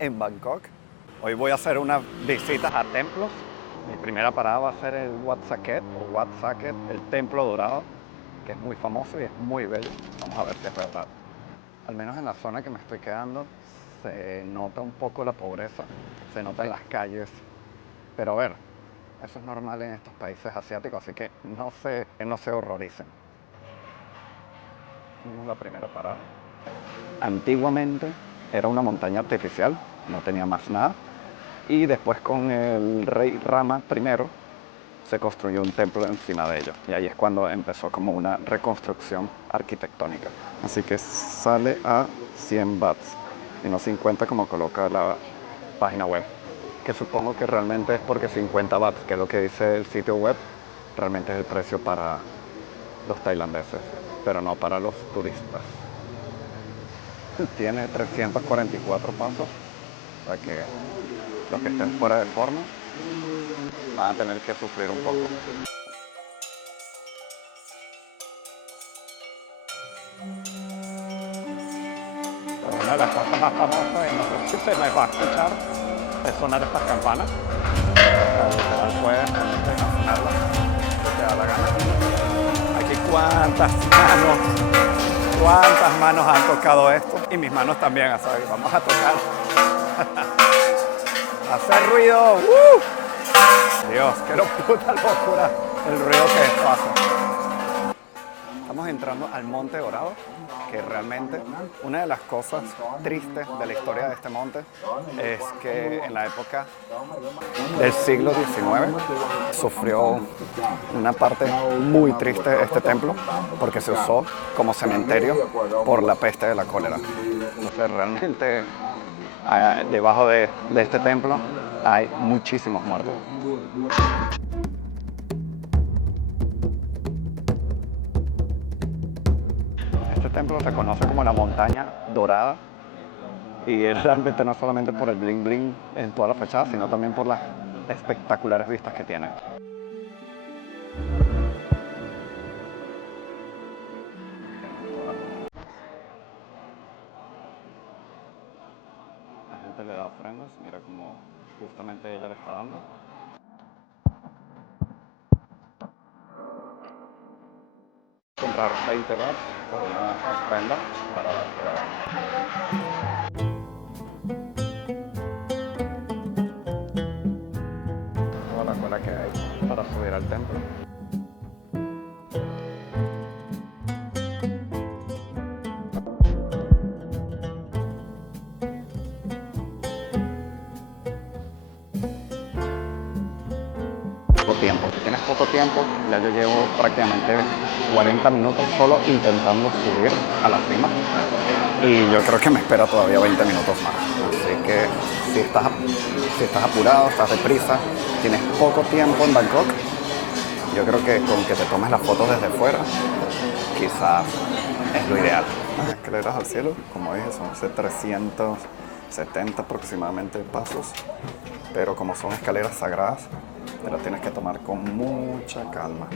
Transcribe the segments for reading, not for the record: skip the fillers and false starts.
en Bangkok. Hoy voy a hacer unas visitas a templos. Mi primera parada va a ser el Wat Saket o Wat Saket, el templo dorado, que es muy famoso y es muy bello. Vamos a ver si es verdad. Al menos en la zona que me estoy quedando se nota un poco la pobreza, se nota en las calles. Pero a ver, eso es normal en estos países asiáticos, así que no se horroricen. Vamos a la primera parada. Antiguamente era una montaña artificial, no tenía más nada. Y después con el rey Rama I se construyó un templo encima de ello. Y ahí es cuando empezó como una reconstrucción arquitectónica. Así que sale a 100 bahts y no 50 como coloca la página web. Que supongo que realmente es porque 50 bahts, que es lo que dice el sitio web, realmente es el precio para los tailandeses, pero no para los turistas. Tiene 344 pasos, o sea que los que estén fuera de forma van a tener que sufrir un poco. Pero una de las cosas más famosas, y no sé si se me va a escuchar, es sonar estas campanas. Literal puedes sonarlas si te da la gana. Aquí cuántas manos han tocado esto, y mis manos también, ¿sabes? Vamos a tocar. Hacer ruido. Dios, qué puta locura el ruido que esto hace. Estamos entrando al Monte Dorado, que realmente una de las cosas tristes de la historia de este monte es que en la época del siglo XIX sufrió una parte muy triste de este templo porque se usó como cementerio por la peste de la cólera. Entonces realmente debajo de este templo hay muchísimos muertos. Este templo se conoce como la Montaña Dorada y es realmente no solamente por el bling bling en toda la fachada, sino también por las espectaculares vistas que tiene. La gente le da ofrendas, mira como justamente ella le está dando. Comprar 20 bahts por una ofrenda para la ciudad. Toda la cola que hay para subir al templo. Tiempo. Si tienes poco tiempo, ya yo llevo prácticamente 40 minutos solo intentando subir a la cima y yo creo que me espera todavía 20 minutos más. Así que si estás apurado, estás deprisa, tienes poco tiempo en Bangkok, yo creo que con que te tomes las fotos desde fuera, quizás es lo ideal. Las escaleras al cielo, como dije, son 370 aproximadamente pasos, pero como son escaleras sagradas, te la tienes que tomar con mucha calma.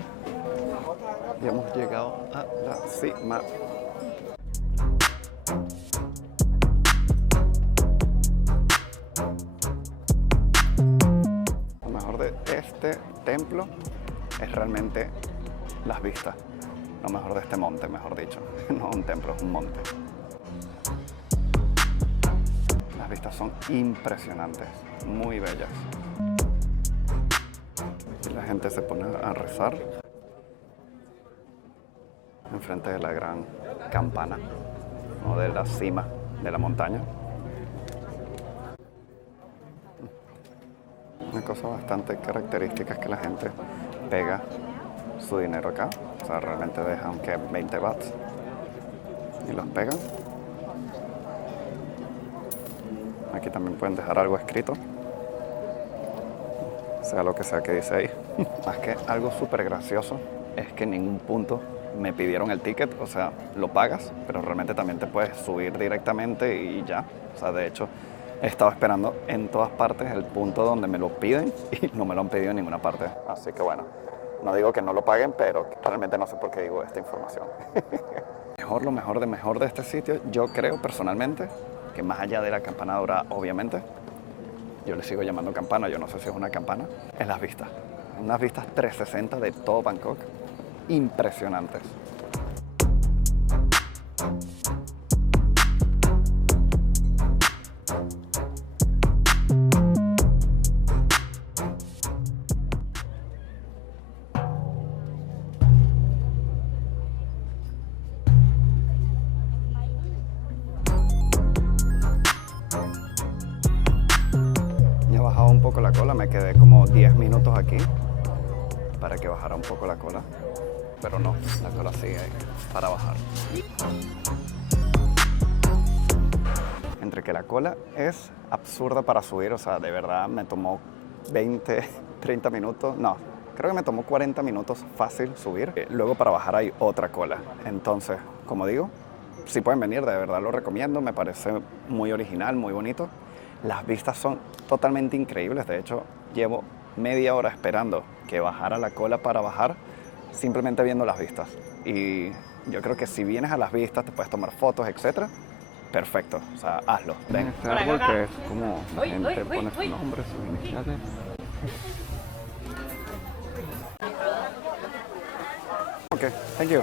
Y hemos llegado a la cima. Lo mejor de este templo es realmente las vistas. Lo mejor de este monte, mejor dicho. No un templo, es un monte. Las vistas son impresionantes, muy bellas. Y la gente se pone a rezar enfrente de la gran campana, ¿no? De la cima de la montaña. Una cosa bastante característica es que la gente pega su dinero acá, o sea, realmente dejan que 20 bahts y los pegan. Aquí también pueden dejar algo escrito, sea lo que sea que dice ahí. Más que algo súper gracioso es que en ningún punto me pidieron el ticket, o sea, lo pagas, pero realmente también te puedes subir directamente y ya. O sea, de hecho, he estado esperando en todas partes el punto donde me lo piden y no me lo han pedido en ninguna parte. Así que bueno, no digo que no lo paguen, pero realmente no sé por qué digo esta información. Lo mejor de este sitio, yo creo personalmente, que más allá de la campana dorada, obviamente, yo le sigo llamando campana, yo no sé si es una campana, es las vistas. Unas vistas 360 de todo Bangkok, impresionantes. Ya he bajado un poco la cola, me quedé como 10 minutos aquí para que bajara un poco la cola, pero no, la cola sigue ahí para bajar. Entre que la cola es absurda para subir, o sea, de verdad me tomó 20, 30 minutos, no, creo que me tomó 40 minutos fácil subir. Luego para bajar hay otra cola. Entonces, como digo, si pueden venir, de verdad lo recomiendo, me parece muy original, muy bonito. Las vistas son totalmente increíbles, de hecho llevo media hora esperando que bajara la cola para bajar, simplemente viendo las vistas. Y yo creo que si vienes a las vistas, te puedes tomar fotos, etcétera. Perfecto, o sea, hazlo. Ven, este árbol que es como la gente pone sus nombres, sus iniciales. Ok, thank you.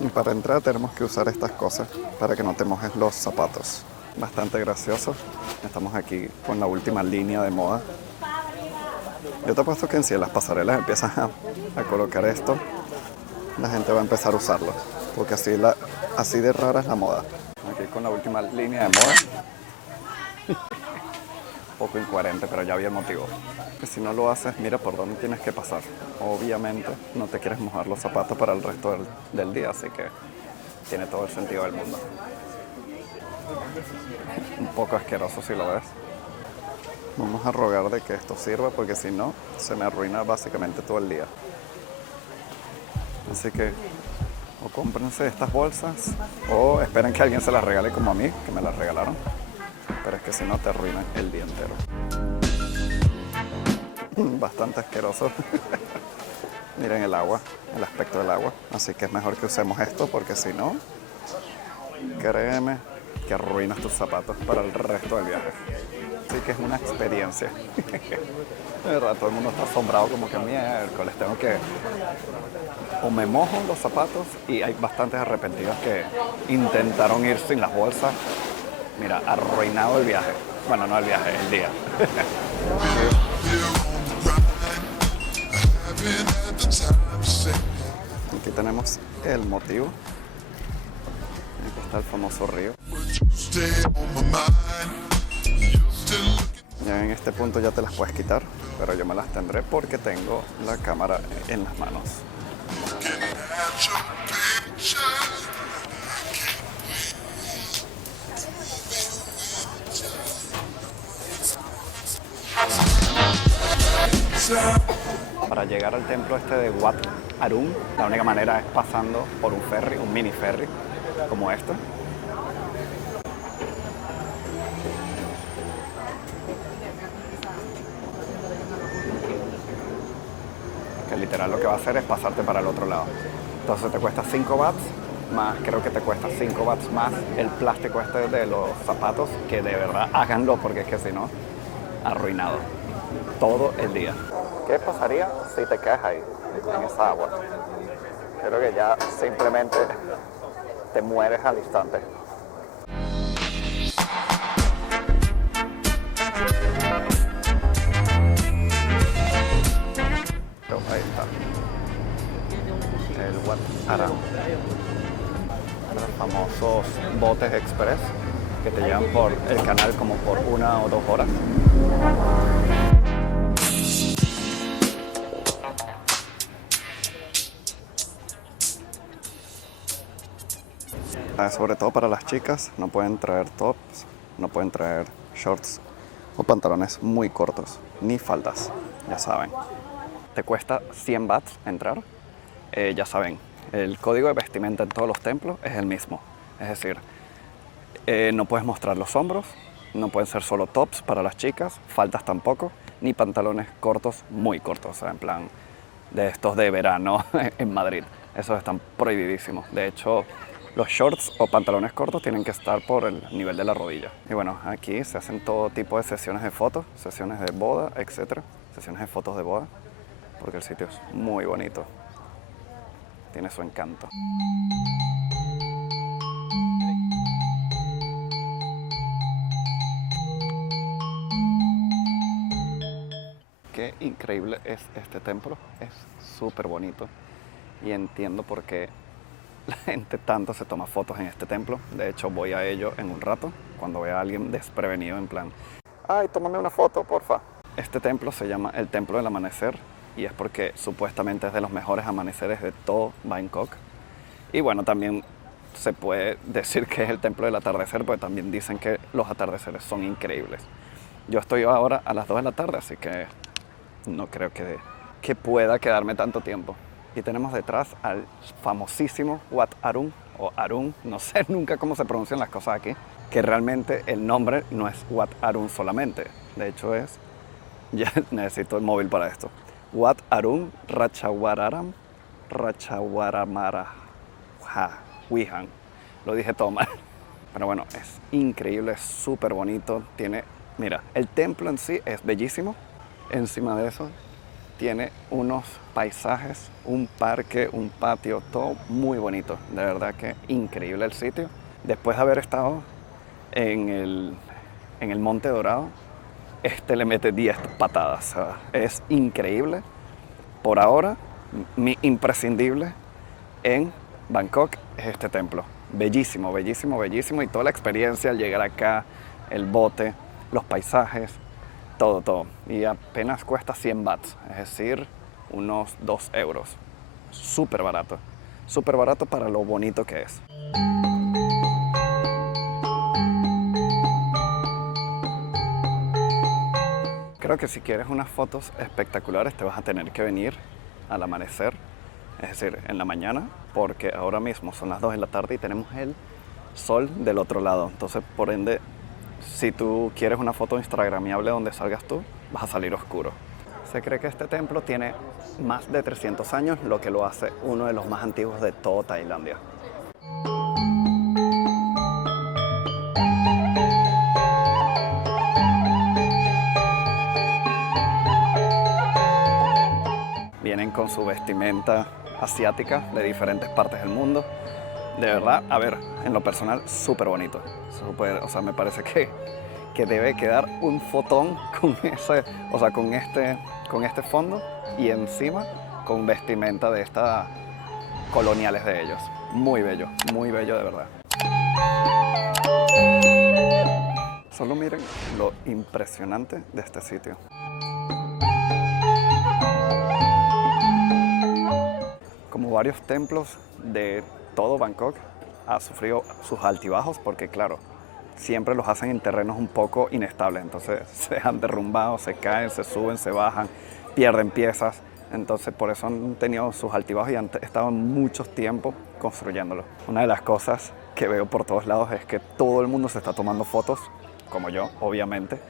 Y para entrar tenemos que usar estas cosas para que no te mojes los zapatos. Bastante gracioso. Estamos aquí con la última línea de moda. Yo te apuesto que en sí en las pasarelas empiezan a colocar esto, la gente va a empezar a usarlo, porque así de rara es la moda. Aquí con la última línea de moda. Un poco incoherente, pero ya había el motivo. Que si no lo haces, mira por dónde tienes que pasar. Obviamente no te quieres mojar los zapatos para el resto del día, así que tiene todo el sentido del mundo. Un poco asqueroso si lo ves. Vamos a rogar de que esto sirva porque si no, se me arruina básicamente todo el día. Así que o cómprense estas bolsas o esperen que alguien se las regale como a mí, que me las regalaron. Pero es que si no, te arruinan el día entero. Bastante asqueroso. Miren el agua, el aspecto del agua. Así que es mejor que usemos esto porque si no, créeme que arruinas tus zapatos para el resto del viaje. Así que es una experiencia. De verdad, todo el mundo está asombrado como que miércoles tengo que... O me mojo los zapatos y hay bastantes arrepentidos que intentaron ir sin las bolsas. Mira, arruinado el viaje. Bueno, no el viaje, el día. Aquí tenemos el motivo. Aquí está el famoso río. Ya en este punto ya te las puedes quitar, pero yo me las tendré porque tengo la cámara en las manos. Para llegar al templo este de Wat Arun, la única manera es pasando por un ferry, un mini ferry, como este. Que literal lo que va a hacer es pasarte para el otro lado. Entonces te cuesta 5 bahts, más creo que te cuesta 5 bahts más el plástico este de los zapatos, que de verdad háganlo porque es que si no, arruinado todo el día. ¿Qué pasaría si te caes ahí, en esa agua? Creo que ya simplemente te mueres al instante. Pero ahí está. El Wat Arun. Los famosos botes express que te llevan por el canal como por 1 o 2 horas. Sobre todo para las chicas, no pueden traer tops, no pueden traer shorts o pantalones muy cortos, ni faldas, ya saben. Te cuesta 100 bahts entrar, ya saben, el código de vestimenta en todos los templos es el mismo. Es decir, no puedes mostrar los hombros, no pueden ser solo tops para las chicas, faldas tampoco, ni pantalones cortos, muy cortos, o sea, en plan de estos de verano en Madrid. Esos están prohibidísimos. De hecho, Los shorts o pantalones cortos tienen que estar por el nivel de la rodilla. Y bueno, aquí se hacen todo tipo de sesiones de fotos, sesiones de boda, etcétera, sesiones de fotos de boda, porque el sitio es muy bonito. Tiene su encanto. Qué increíble es este templo, es súper bonito y entiendo por qué la gente tanto se toma fotos en este templo. De hecho, voy a ello en un rato, cuando vea a alguien desprevenido en plan, ay, tómame una foto, porfa. Este templo se llama el Templo del Amanecer y es porque supuestamente es de los mejores amaneceres de todo Bangkok. Y bueno, también se puede decir que es el Templo del Atardecer, porque también dicen que los atardeceres son increíbles. Yo estoy ahora a las 2 de la tarde, así que no creo que pueda quedarme tanto tiempo. Y tenemos detrás al famosísimo Wat Arun, o Arun, no sé nunca cómo se pronuncian las cosas aquí, que realmente el nombre no es Wat Arun solamente, de hecho es, ya necesito el móvil para esto, Wat Arun Ratchawararam Ratchawaramaraja Wihan, lo dije todo mal, pero bueno, es increíble, es súper bonito, tiene, mira, el templo en sí es bellísimo, encima de eso tiene unos paisajes, un parque, un patio, todo muy bonito. De verdad que increíble el sitio. Después de haber estado en el Monte Dorado, le mete 10 patadas. O sea, es increíble. Por ahora, mi imprescindible en Bangkok es este templo. Bellísimo, bellísimo, bellísimo. Y toda la experiencia al llegar acá, el bote, los paisajes, todo. Y apenas cuesta 100 bahts, es decir, unos 2 euros. Súper barato para lo bonito que es. Creo que si quieres unas fotos espectaculares te vas a tener que venir al amanecer, es decir, en la mañana, porque ahora mismo son las 2 de la tarde y tenemos el sol del otro lado. Entonces, por ende, si tú quieres una foto instagramiable donde salgas tú, vas a salir oscuro. Se cree que este templo tiene más de 300 años, lo que lo hace uno de los más antiguos de toda Tailandia. Vienen con su vestimenta asiática de diferentes partes del mundo. De verdad, a ver, en lo personal, súper bonito. O sea, me parece que debe quedar un fotón con este fondo y encima con vestimenta de estas coloniales de ellos. Muy bello de verdad. Solo miren lo impresionante de este sitio. Como varios templos de todo Bangkok, ha sufrido sus altibajos porque, claro, siempre los hacen en terrenos un poco inestables. Entonces se han derrumbado, se caen, se suben, se bajan, pierden piezas. Entonces por eso han tenido sus altibajos y han estado mucho tiempo construyéndolo. Una de las cosas que veo por todos lados es que todo el mundo se está tomando fotos, como yo, obviamente,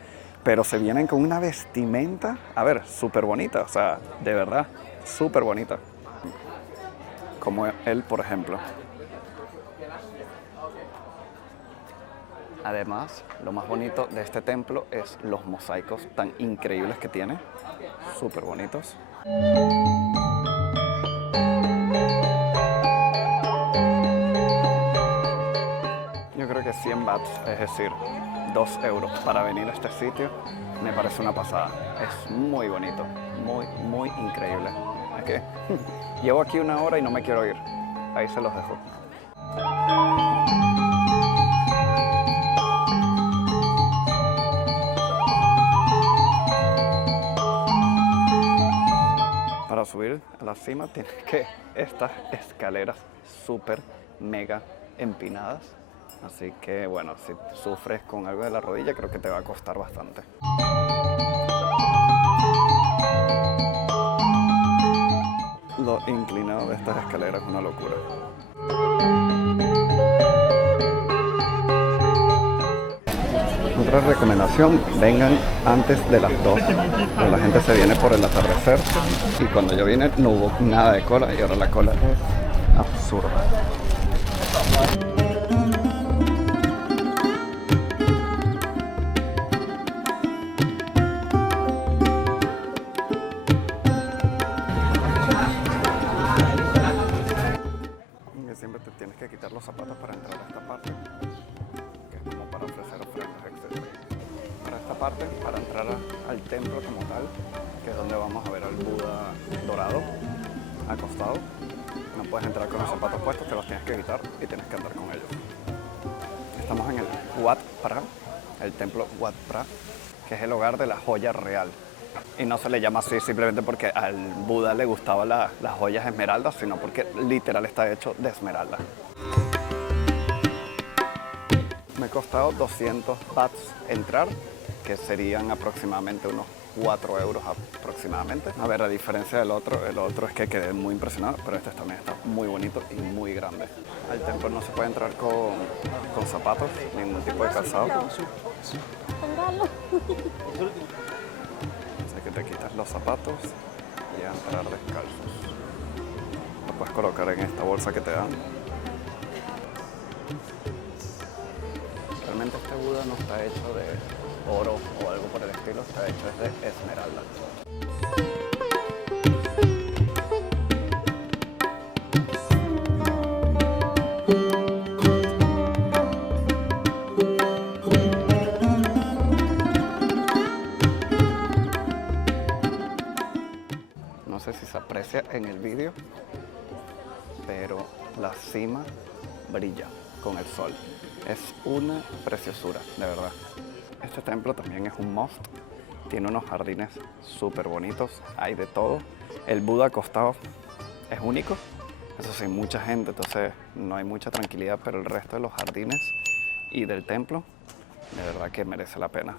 pero se vienen con una vestimenta, a ver, súper bonita, o sea, de verdad, súper bonita. Como él, por ejemplo. Además, lo más bonito de este templo es los mosaicos tan increíbles que tiene, súper bonitos. Yo creo que 100 bahts, es decir, 2 euros para venir a este sitio, me parece una pasada. Es muy bonito, muy increíble. Es que llevo aquí 1 hora y no me quiero ir. Ahí se los dejo. Para subir a la cima tienes que estas escaleras súper mega empinadas. Así que bueno, si sufres con algo de la rodilla creo que te va a costar bastante. Lo inclinado de estas escaleras es una locura. Otra recomendación, vengan antes de las 2, la gente se viene por el atardecer y cuando yo vine no hubo nada de cola y ahora la cola es absurda. Que siempre te tienes que quitar los zapatos para entrar a esta parte, que es como para ofrecer ofrendas, etc. Para esta parte, para entrar al templo como tal, que es donde vamos a ver al Buda dorado, acostado. No puedes entrar con los zapatos puestos, te los tienes que quitar y tienes que andar con ellos. Estamos en el Wat Phra, el templo Wat Phra, que es el hogar de la joya real. Y no se le llama así simplemente porque al Buda le gustaban las joyas esmeraldas, sino porque literal está hecho de esmeralda. Me ha costado 200 bahts entrar, que serían aproximadamente unos 4 euros aproximadamente. A ver, a diferencia del otro, el otro es que quedé muy impresionado, pero este también está muy bonito y muy grande. Al templo no se puede entrar con zapatos, ningún tipo de calzado. Así que te quitas los zapatos y a entrar descalzos. Lo puedes colocar en esta bolsa que te dan. Realmente este Buda no está hecho de oro o algo por el estilo, está hecho de esmeralda. No sé si se aprecia en el vídeo, pero la cima brilla con el sol. Es una preciosura, de verdad. Este templo también es un must. Tiene unos jardines súper bonitos, hay de todo. El Buda acostado es único. Eso sí, mucha gente, entonces no hay mucha tranquilidad, pero el resto de los jardines y del templo, de verdad que merece la pena.